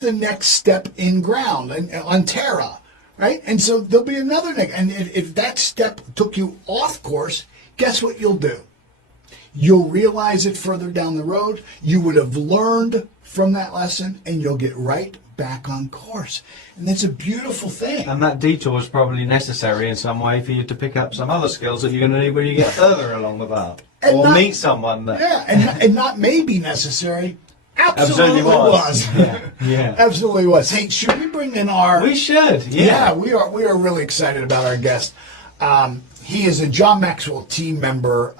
the next step in ground and on Terra, right? And so there'll be another next. And if that step took you off course, guess what you'll do? You'll realize it further down the road. You would have learned from that lesson, and you'll get right back on course. And that's a beautiful thing. And that detour is probably necessary in some way for you to pick up some other skills that you're going to need when you get further along the path. And or not, meet someone that... Yeah, and not maybe necessary. Absolutely was. Yeah. Absolutely was. Hey, should we bring in our... We should, Yeah, we are really excited about our guest. He is a John Maxwell team member,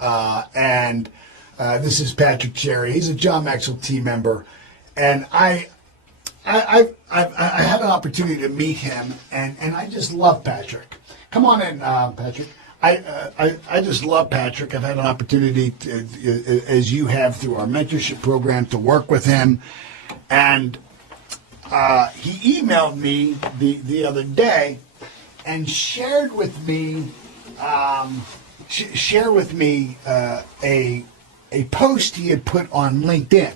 and this is Patrick Chery. He's a John Maxwell team member, and I had an opportunity to meet him, and I just love Patrick. Come on in, Patrick. I just love Patrick. I've had an opportunity, as you have through our mentorship program, to work with him, and he emailed me the other day and shared with me a post he had put on LinkedIn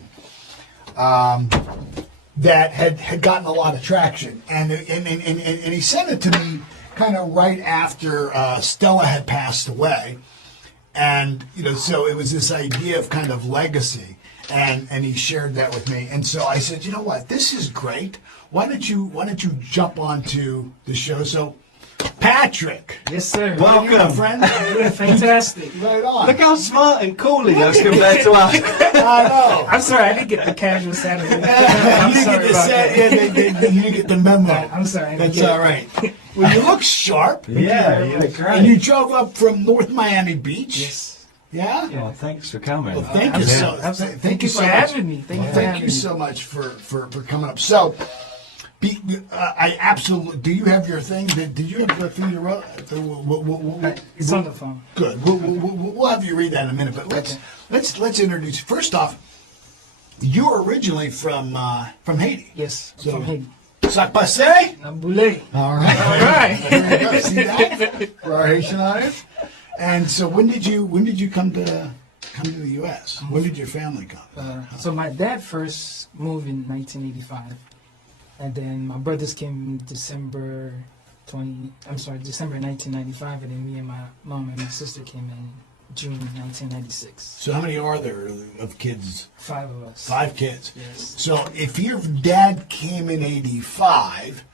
that had gotten a lot of traction, and he sent it to me kind of right after Stella had passed away, and so it was this idea of kind of legacy, and he shared that with me, and so I said, you know what, this is great. Why don't you jump onto the show? So, Patrick. Yes, sir. Welcome, my friend. Fantastic. Right on. Look how smart and cool he looks compared to us. I know. I'm sorry, I didn't get the casual Saturday. You didn't get the memo. I'm sorry. That's all right. Well, you look sharp. Yeah, you look great. And you drove up from North Miami Beach. Yes. Yeah? Well, thanks for coming. Well, thank you so Thank you for having me. Thank you so much for coming up. So, I absolutely. Do you have your thing? Did you have the thing you wrote? It's on the phone. Good. We'll have you read that in a minute. But let's introduce. First off, you're originally from Haiti. Yes. So, from Haiti. Ça passe? Namboulé. All right. All right. There you go. See that? For our Haitian audience. And so, when did you come to the U.S.? When did your family come? So my dad first moved in 1985, and then my brothers came December 1995, and then me and my mom and my sister came in June 1996. So, how many are there of kids? 5 of us. 5 kids. Yes. So, if your dad came in '85,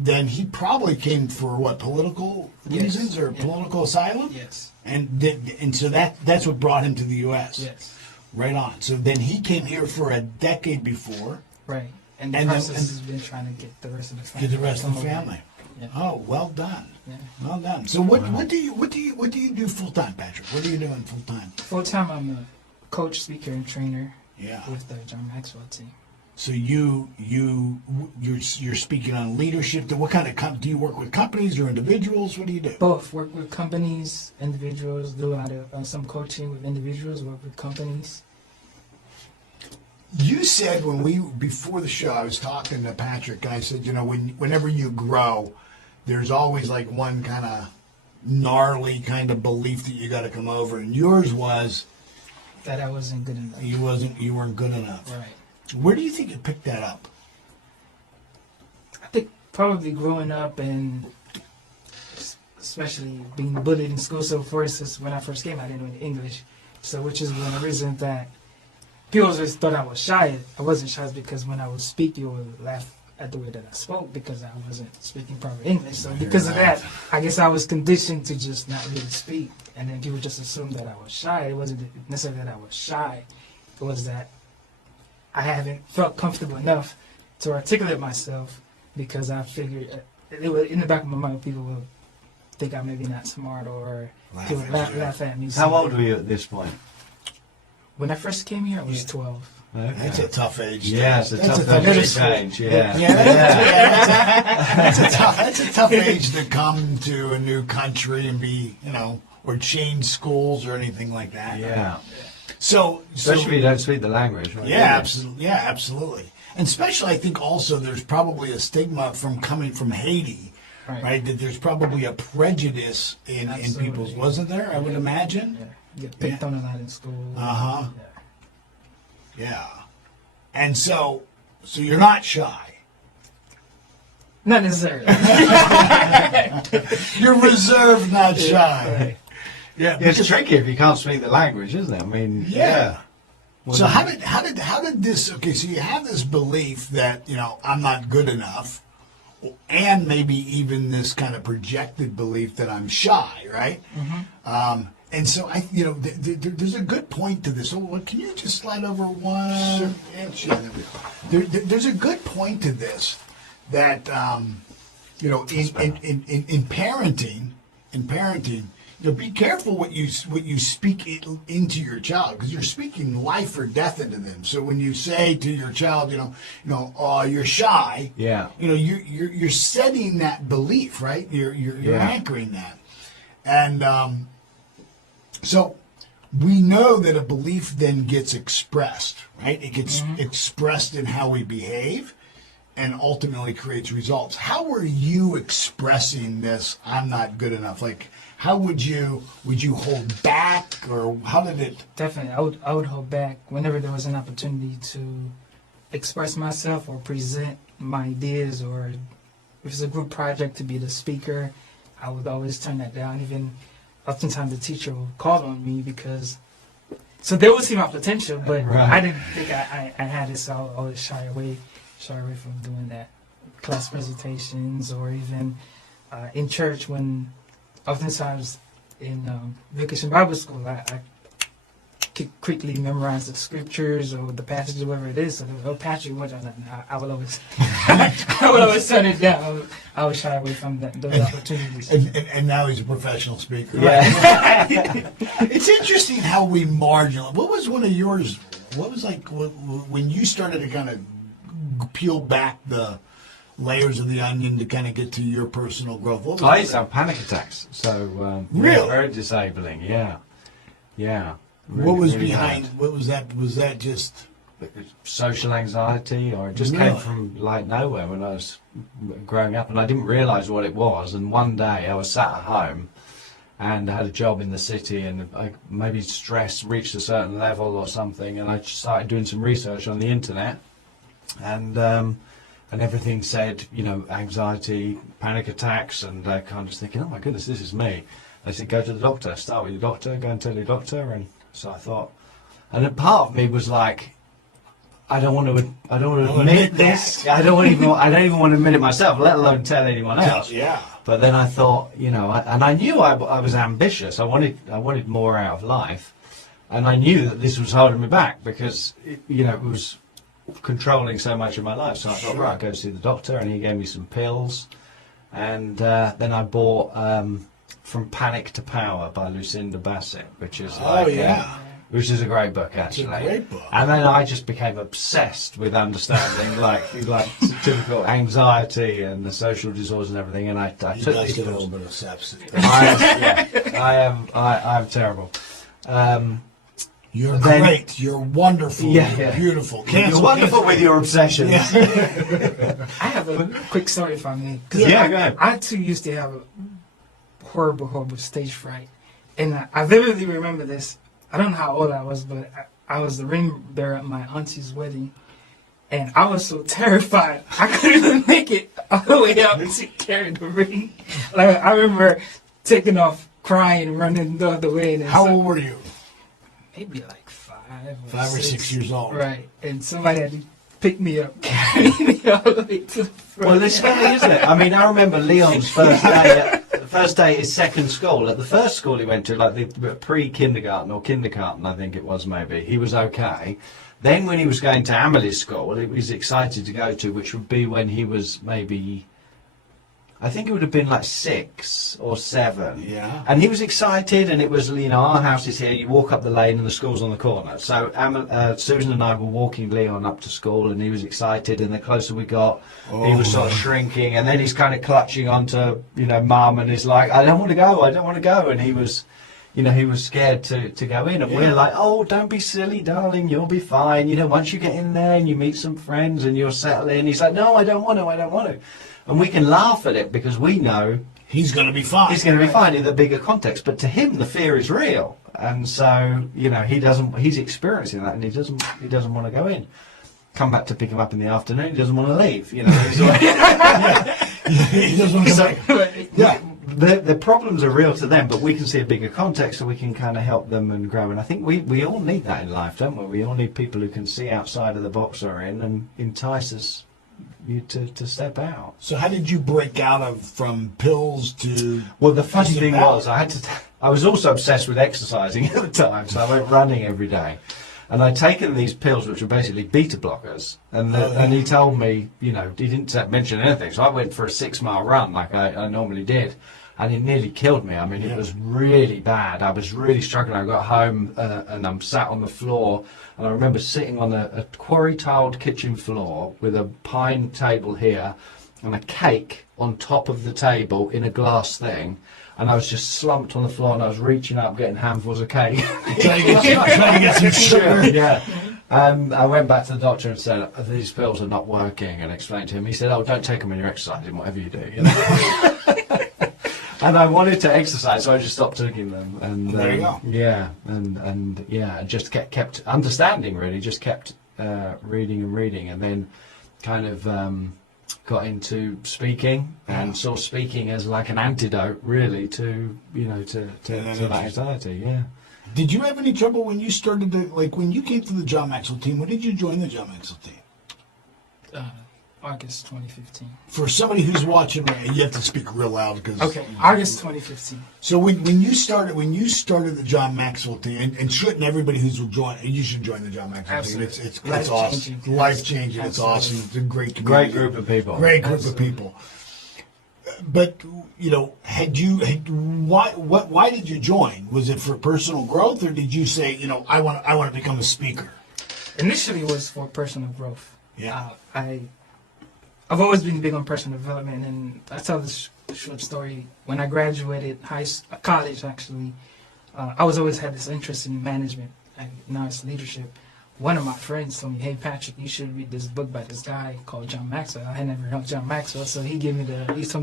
then he probably came for what, political reasons or political asylum? Yes. And so that's what brought him to the U.S. Yes. Right on. So then he came here for a decade before. Right. And the And process then- has been trying to get the rest of the family. Get the rest of the come over. family. Yeah. Oh, well done. Yeah. Well done. So what do you do full time, Patrick? What are you doing full time? Full time, I'm a coach, speaker, and trainer Yeah. with the John Maxwell team. So you're speaking on leadership. What kind of do you work with, companies or individuals? What do you do? Both work with companies, individuals. Do a lot of some coaching with individuals. Work with companies. You said before the show, I was talking to Patrick, and I said, whenever you grow, there's always like one kind of gnarly kind of belief that you got to come over, and yours was That I wasn't good enough. you weren't good enough. Right. Where do you think you picked that up? I think probably growing up and especially being bullied in school. So for instance, when I first came, I didn't know any English. So which is one of the reasons that people always thought I was shy. I wasn't shy because when I would speak, you would laugh at the way that I spoke because I wasn't speaking proper English. So because of that, I guess I was conditioned to just not really speak. And then people just assumed that I was shy. It wasn't necessarily that I was shy. It was that I haven't felt comfortable enough to articulate myself because I figured it was in the back of my mind people will think I'm maybe not smart or laugh at me. How old were you at this point? When I first came here, I was 12. Okay. That's a tough age. Yeah, it's a That's tough a age tough to change. Yeah. That's a tough age to come to a new country and be, or change schools or anything like that. Yeah. So Especially if you don't speak the language, right? yeah, absolutely. Yeah, absolutely. And especially, I think also there's probably a stigma from coming from Haiti, right? That there's probably a prejudice in people's, wasn't there? I would imagine. Yeah. You get picked on a lot in school. Uh-huh. Yeah. Yeah. And so So you're not shy. Not necessarily. You're reserved, not shy. Right. Yeah. It's tricky if you can't speak the language, isn't it? I mean, Yeah. Well, So how did this? Okay, so you have this belief that I'm not good enough, and maybe even this kind of projected belief that I'm shy, right? Mm-hmm. And so there's a good point to this. Oh, can you just slide over one? Sure. There we go. There's a good point to this that in parenting, be careful what you speak into your child, because you're speaking life or death into them. So when you say to your child, oh, you're shy, yeah. you're setting that belief, right? You're anchoring that, and so we know that a belief then gets expressed, right? It gets expressed in how we behave, and ultimately creates results. How were you expressing this? I'm not good enough. Like, how would you hold back, or how did it? Definitely, I would hold back whenever there was an opportunity to express myself or present my ideas, or if it's a group project to be the speaker, I would always turn that down. Even oftentimes the teacher would call on me because, so they would see my potential, but Right. I didn't think I had it, so I would always shy away from doing that. Class presentations, or even in church, when oftentimes in Vacation Bible School, I could quickly memorize the scriptures or the passages, whatever it is. So they would, oh, Patrick, what? I would always, I would always turn it down. I would shy away from those opportunities. And now he's a professional speaker. Yeah. It's interesting how we marginal. What was one of yours? What was like when you started to kind of peel back the layers of the onion to kind of get to your personal growth? What was I used to have panic attacks, so Really? very disabling. Yeah. What was Really behind? bad. What was that? Was that just? Social anxiety, or it just Really? came from like nowhere when I was growing up, and I didn't realise what it was. And one day I was sat at home and I had a job in the city, and maybe stress reached a certain level or something, and I just started doing some research on the internet, and everything said, anxiety, panic attacks, and I kind of thinking, oh my goodness, this is me. They said, go to the doctor, start with your doctor, go and tell your doctor. And so I thought, and then part of me was like, I don't want to admit this. I don't even want to admit it myself, let alone tell anyone else. Yeah. But then I thought, and I knew I was ambitious. I wanted more out of life, and I knew that this was holding me back because it was controlling so much of my life. So I thought, right, I'll go see the doctor, and he gave me some pills, and then I bought From Panic to Power by Lucinda Bassett, which is which is a great book, actually. It's a great book. And then I just became obsessed with understanding like typical anxiety and the social disorders and everything. And I took these a little pills. bit of sepsis. I am terrible. You're Then- great. You're wonderful. Yeah. You're beautiful. You're wonderful with your obsessions. I have a quick story if I may. 'Cause Yeah, go ahead. I too used to have a horrible stage fright. And I vividly remember this. I don't know how old I was, but I was the ring bearer at my auntie's wedding. And I was so terrified, I couldn't even make it all the way up to carry the ring. Like, I remember taking off crying, running the other way. And How old were you? Maybe like 5 or 6 years old. Right. And somebody had to pick me up, carry me all the way to the front. Well, it's funny, isn't it? I mean, I remember Leon's first day at his second school. At the first school he went to, like the pre-kindergarten or kindergarten, I think it was maybe, he was okay. Then when he was going to Amelie's school, he was excited to go to, which would be when he was maybe, I think it would have been like 6 or 7. Yeah. And he was excited, and it was, our house is here, you walk up the lane and the school's on the corner. So Susan and I were walking Leon up to school, and he was excited, and the closer we got, he was sort of shrinking, and then he's kind of clutching onto, Mum, and he's like, I don't want to go, and he was, he was scared to go in, and we're like, oh, don't be silly, darling, you'll be fine. Once you get in there and you meet some friends and you'll settle in, he's like, no, I don't want to. And we can laugh at it because we know He's going to be fine. he's going to be fine in the bigger context. But to him, the fear is real, and so he's experiencing that, and he doesn't want to go in. come back to pick him up in the afternoon. He doesn't want to leave. You know, he's like, He doesn't want to come back. Yeah. the problems are real to them, but we can see a bigger context, so we can kind of help them and grow. And I think we all need that in life, don't we? We all need people who can see outside of the box we're in and entice us to step out. So how did you break out of from pills to? Well, the funny Just thing about. was, I was also obsessed with exercising at the time, so I went running every day. And I'd taken these pills, which were basically beta blockers, and he told me, you know, he didn't mention anything. So I went for a 6-mile run like I normally did, and it nearly killed me. I mean, it was really bad. I was really struggling. I got home and I'm sat on the floor, and I remember sitting on a quarry-tiled kitchen floor with a pine table here and a cake on top of the table in a glass thing. And I was just slumped on the floor, and I was reaching up, getting handfuls of cake. Trying to get some sugar. Yeah. I went back to the doctor and said, these pills are not working, and explained to him. He said, oh, don't take them when you're exercising, whatever you do. You know? And I wanted to exercise, so I just stopped taking them. And There you go. Yeah, and yeah, just kept understanding, really, just kept reading, and then kind of got into speaking and saw speaking as like an antidote, really, to, you know, to that anxiety. Yeah. Did you have any trouble when you started when you came to the John Maxwell team? When did you join the John Maxwell team? August 2015. For somebody who's watching, you have to speak real loud because. Okay, August 2015. So when you started the John Maxwell team, and shouldn't everybody who's join, you should join the John Maxwell Absolutely. team. It's awesome, life changing. It's awesome. It's a great community. Great group of people. Great group of people. But you know, why did you join? Was it for personal growth, or did you say, you know, I want to become a speaker? Initially, it was for personal growth. Yeah. I've always been big on personal development, and I tell this short story. When I graduated college, actually, I always had this interest in management, and now it's leadership. One of my friends told me, "Hey Patrick, you should read this book by this guy called John Maxwell." I had never heard of John Maxwell, so he told me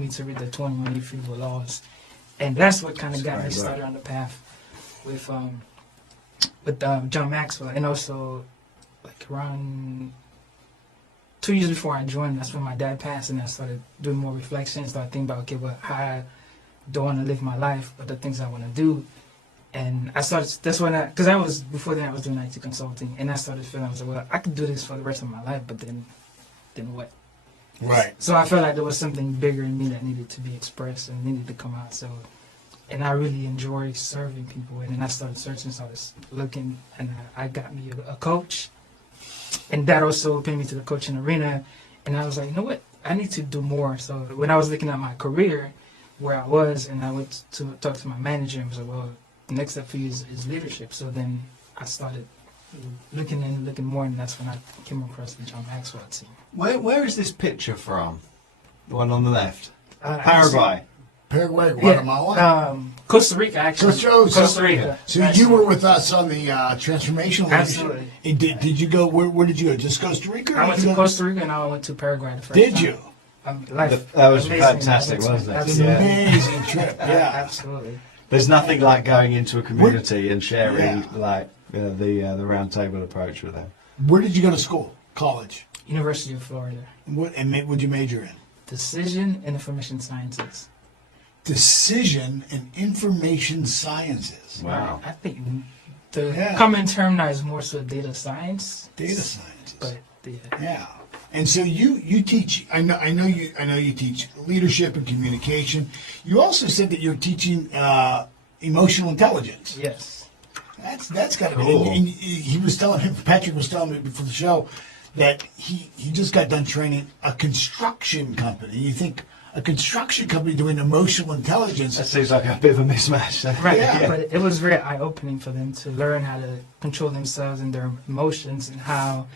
to read the 21 Irrefutable Laws, and that's what kind of got me started on the path with John Maxwell, and also like around 2 years before I joined, that's when my dad passed, and I started doing more reflection, started thinking about, okay, well, how I don't want to live my life, but the things I want to do. And I started, because before then I was doing IT consulting, and I started feeling, I was like, well, I could do this for the rest of my life, but then what? Right. So I felt like there was something bigger in me that needed to be expressed and needed to come out. So, and I really enjoy serving people, and then I started searching, started looking, and I got me a coach. And that also put me to the coaching arena. And I was like, you know what? I need to do more. So when I was looking at my career, where I was, and I went to talk to my manager, and was like, well, the next step for you is leadership. So then I started looking more, and that's when I came across the John Maxwell team. Where is this picture from? The one on the left? Paraguay. Paraguay, Guatemala? Costa Rica, actually. Costa Rica. So you were with us on the transformational leadership. Absolutely. Did you go, where did you go? Just Costa Rica? I went to Costa Rica, and I went to Paraguay the first Did time. you? That was Amazing. fantastic, wasn't it? It's an Yeah. amazing trip, yeah. Absolutely. There's nothing like going into a community and sharing Yeah. like the round table approach with them. Where did you go to school? College? University of Florida. What'd you major in? Decision and Information Sciences. Decision and Information Sciences. Wow. I think the Yeah. common term now is more so data science. Data sciences. But Yeah. And so you teach. I know you teach leadership and communication. You also said that you're teaching emotional intelligence. yes. That's got to Cool. be. And he was telling him. Patrick was telling me before the show that he just got done training a construction company. You think a construction company doing emotional intelligence? That seems like a bit of a mismatch. Right. Yeah. But it was very eye-opening for them to learn how to control themselves and their emotions, and how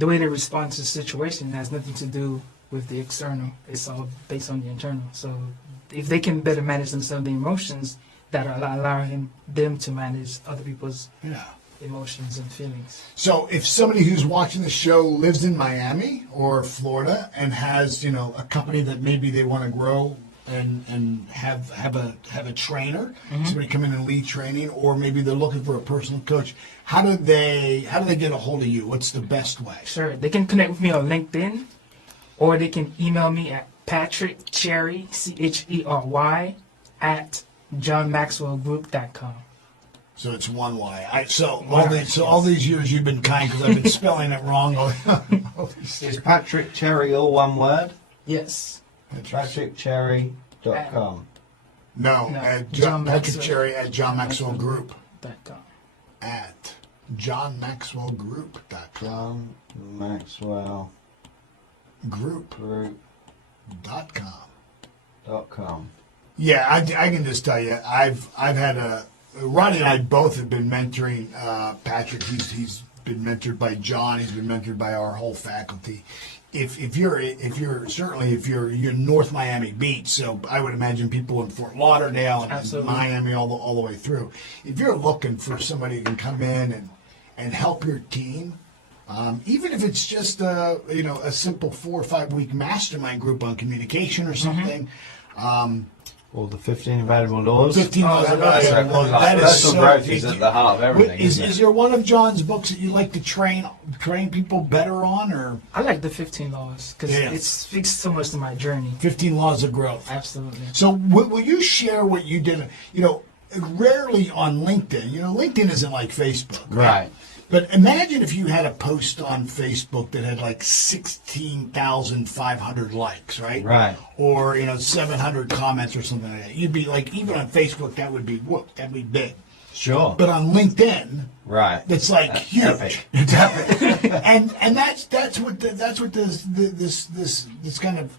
the way they respond to the situation has nothing to do with the external. It's all based on the internal. So if they can better manage themselves, the emotions, that allow them to manage other people's Yeah. emotions and feelings. So if somebody who's watching the show lives in Miami or Florida and has, a company that maybe they want to grow, and have a trainer, somebody come in and lead training, or maybe they're looking for a personal coach, how do they get a hold of you? What's the best way? Sure. They can connect with me on LinkedIn, or they can email me at Patrick Chery, Chery, at johnmaxwellgroup.com. So it's one Y. All these years you've been kind because I've been spelling it wrong. Is Patrick Chery all one word? Yes. PatrickCherry.com. No, No, at John Patrick Maxwell. Chery at johnmaxwellgroup. .com. At johnmaxwellgroup.com. John Maxwell Group.com. Yeah, I can just tell you, I've had Ronnie and I both have been mentoring Patrick. He's been mentored by John. He's been mentored by our whole faculty. If you're North Miami Beach, so I would imagine people in Fort Lauderdale and Absolutely. Miami all the way through. If you're looking for somebody who can come in and help your team, even if it's just a simple 4 or 5 week mastermind group on communication or something. Or the 15 Invaluable Laws. 15 laws. That is Personal so. growth is at the heart of everything. Is there one of John's books that you like to train people better on, or I like the 15 laws because Yeah. it speaks so much to my journey. 15 Laws of Growth? Absolutely. So will you share what you did? Rarely on LinkedIn. LinkedIn isn't like Facebook, Right. But imagine if you had a post on Facebook that had like 16,500 likes, right? Right. Or 700 comments or something like that. You'd be like, even on Facebook, that'd be big. Sure. But on LinkedIn, Right. it's like huge. Epic. It's epic. and that's what this kind of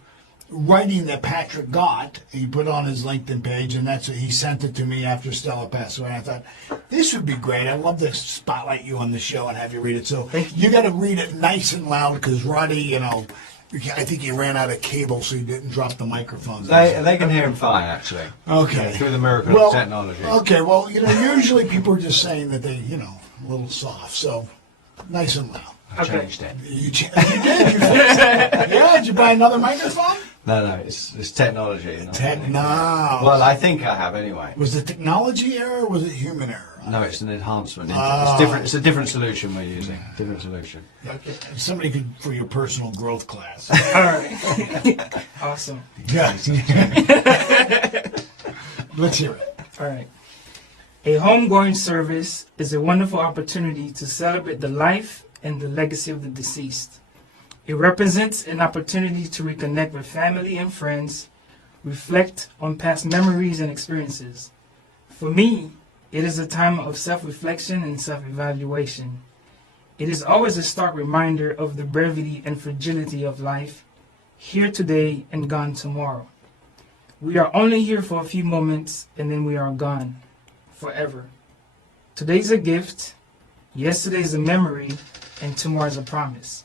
writing that Patrick got. He put on his LinkedIn page, and that's what he sent it to me after Stella passed away. And I thought this would be great. I'd love to spotlight you on the show and have you read it. So you got to read it nice and loud because Roddy, I think he ran out of cable, so he didn't drop the microphones. They can hear him fine, actually. Okay. Through the miracle of technology. Okay, well, usually people are just saying that they, a little soft. So nice and loud. I changed it. You did? You fixed it? Yeah, did you buy another microphone? No, it's technology. No. Well, I think I have anyway. Was it technology error or was it human error? No, it's an enhancement. It's different. It's a different solution we're using. Different solution. Okay. Somebody could, for your personal growth class. All right. Awesome. Yeah. Let's hear it. All right. A homegoing service is a wonderful opportunity to celebrate the life and the legacy of the deceased. It represents an opportunity to reconnect with family and friends, reflect on past memories and experiences. For me, it is a time of self-reflection and self-evaluation. It is always a stark reminder of the brevity and fragility of life, here today and gone tomorrow. We are only here for a few moments and then we are gone, forever. Today's a gift, yesterday's a memory, and tomorrow's a promise.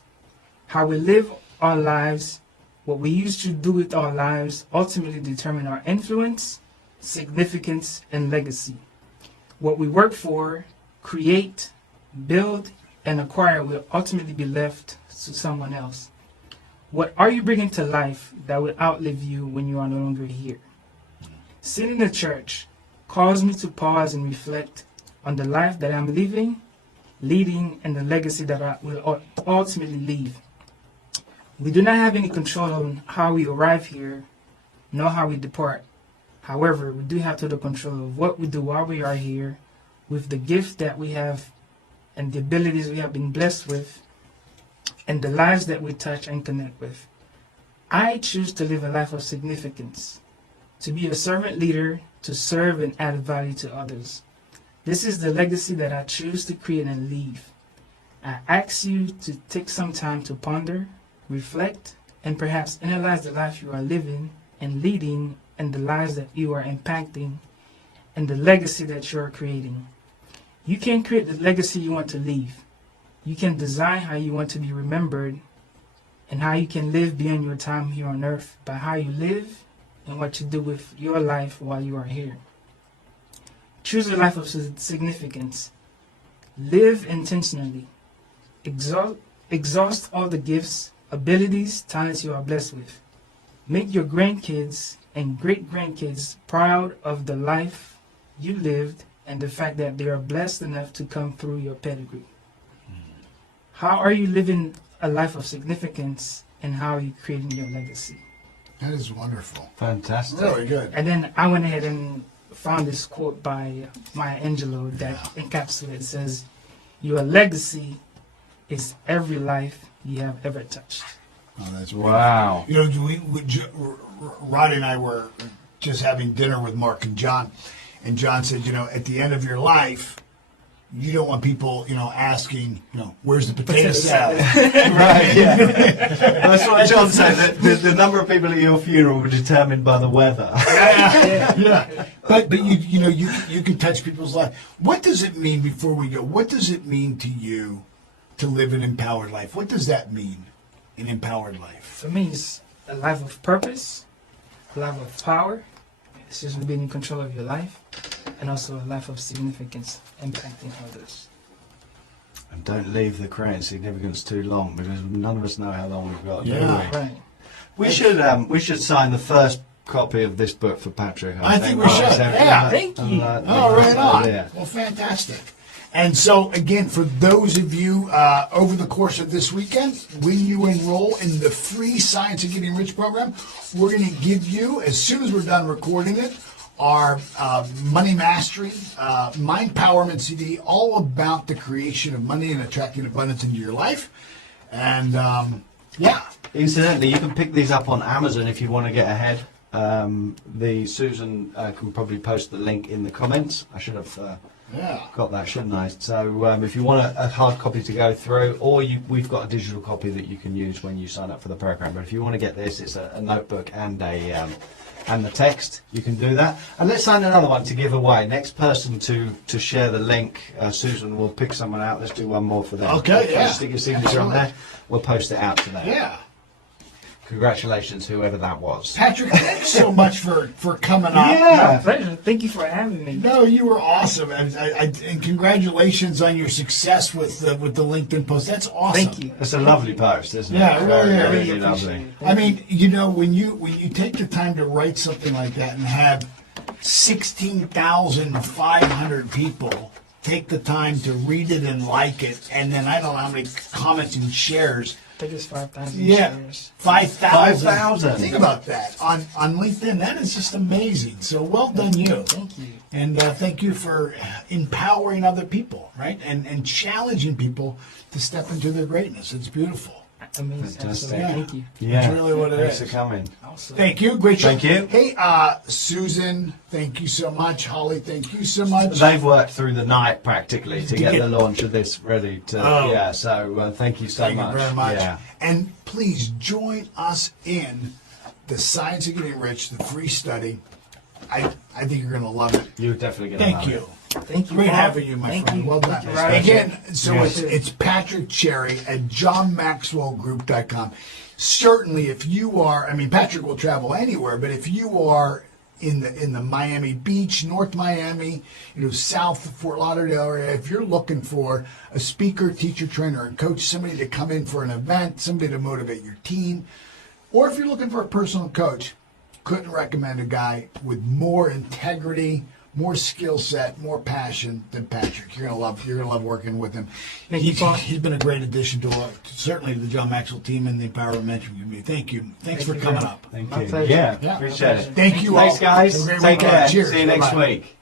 How we live our lives, what we used to do with our lives, ultimately determine our influence, significance, and legacy. What we work for, create, build, and acquire will ultimately be left to someone else. What are you bringing to life that will outlive you when you are no longer here? Sitting in the church calls me to pause and reflect on the life that I'm living, leading, and the legacy that I will ultimately leave. We do not have any control on how we arrive here, nor how we depart. However, we do have total control of what we do while we are here, with the gift that we have and the abilities we have been blessed with, and the lives that we touch and connect with. I choose to live a life of significance, to be a servant leader, to serve and add value to others. This is the legacy that I choose to create and leave. I ask you to take some time to ponder, reflect, and perhaps analyze the life you are living and leading, and the lives that you are impacting, and the legacy that you are creating. You can create the legacy you want to leave. You can design how you want to be remembered, and how you can live beyond your time here on earth by how you live and what you do with your life while you are here. Choose a life of significance. Live intentionally. Exhaust all the gifts, abilities, talents you are blessed with. make your grandkids and great grandkids proud of the life you lived and the fact that they are blessed enough to come through your pedigree. How are you living a life of significance, and how are you creating your legacy? That is wonderful. Fantastic. Really good. And then I went ahead and found this quote by Maya Angelou that encapsulates, says, "Your legacy is every life you have ever touched." Oh, that's beautiful. Wow. You know, Roddy and I were just having dinner with Mark and John, and John said, you know, at the end of your life, you don't want people, you know, asking, you know, where's the potato salad? Right, yeah. That's what John said, that the number of people at your funeral were determined by the weather. Yeah. But you know, you can touch people's life. What does it mean, before we go, what does it mean to you to live an empowered life? What does that mean, an empowered life? For me, it's a life of purpose, a life of power, it's just being in control of your life, and also a life of significance, impacting others. And don't leave the creating significance too long, because none of us know how long we've got, do Yeah. we? Right. We should sign the first copy of this book for Patrick. I think we should. Yeah. Thank you. Oh, right on. Yeah. Well, fantastic. And so, again, for those of you over the course of this weekend, when you enroll in the free Science of Getting Rich program, we're going to give you, as soon as we're done recording it, our Money Mastery, Mind Empowerment CD, all about the creation of money and attracting abundance into your life. And, yeah. Incidentally, you can pick these up on Amazon if you want to get ahead. Susan can probably post the link in the comments. I should have got that, shouldn't I? So if you want a hard copy to go through, or we've got a digital copy that you can use when you sign up for the program. But if you want to get this, it's a notebook and the text. You can do that. And let's sign another one to give away. Next person to share the link, Susan will pick someone out. Let's do one more for them. Okay, yeah. Stick your signature on there. We'll post it out to them. Yeah. Congratulations, whoever that was. Patrick, thanks so much for coming on. My pleasure. Thank you for having me. No, you were awesome, and congratulations on your success with the LinkedIn post. That's awesome. Thank you. It's a lovely post, isn't it? Yeah, it really Very, is. really lovely. I mean, you know, when you take the time to write something like that and have 16,500 people take the time to read it and like it, and then I don't know how many comments and shares. I think it's 5,000 Yeah, shares. 5,000. 5,000. Think about that on LinkedIn. That is just amazing. So well done, you. Thank you. And thank you for empowering other people, right? And challenging people to step into their greatness. It's beautiful. Amazing. Fantastic. Absolutely. Thank you. Yeah. That's really what it Thanks is. for coming. Also, Thank you. Great show. Thank you. Hey, Susan, thank you so much. Holly, thank you so much. They've worked through the night practically to get get- the launch of this ready to. Oh. Yeah. So thank you so Thank much. you very much. Yeah. And please join us in the Science of Getting Rich, the free study. I think you're going to love it. You're definitely going to Thank love you. thank you. Great Bob. having you, my Thank friend. you. Well Thank done. you, Ryan. Again, so Yes. it's Patrick Chery at johnmaxwellgroup.com. Certainly, if you are, I mean, Patrick will travel anywhere, but if you are in the Miami Beach, North Miami, South Fort Lauderdale area, if you're looking for a speaker, teacher, trainer, and coach, somebody to come in for an event, somebody to motivate your team, or if you're looking for a personal coach, couldn't recommend a guy with more integrity, more skill set, more passion than Patrick. You're gonna love working with him. Thank you, Paul. He's been a great addition to certainly the John Maxwell team and the Empowerment Mentoring community. Thank you. Thanks for you coming very up. Thank My you. pleasure. Yeah. Yeah. Appreciate it. Thank you all. Thanks, guys. Have a great Take weekend. care. Cheers. See you next Bye-bye. week.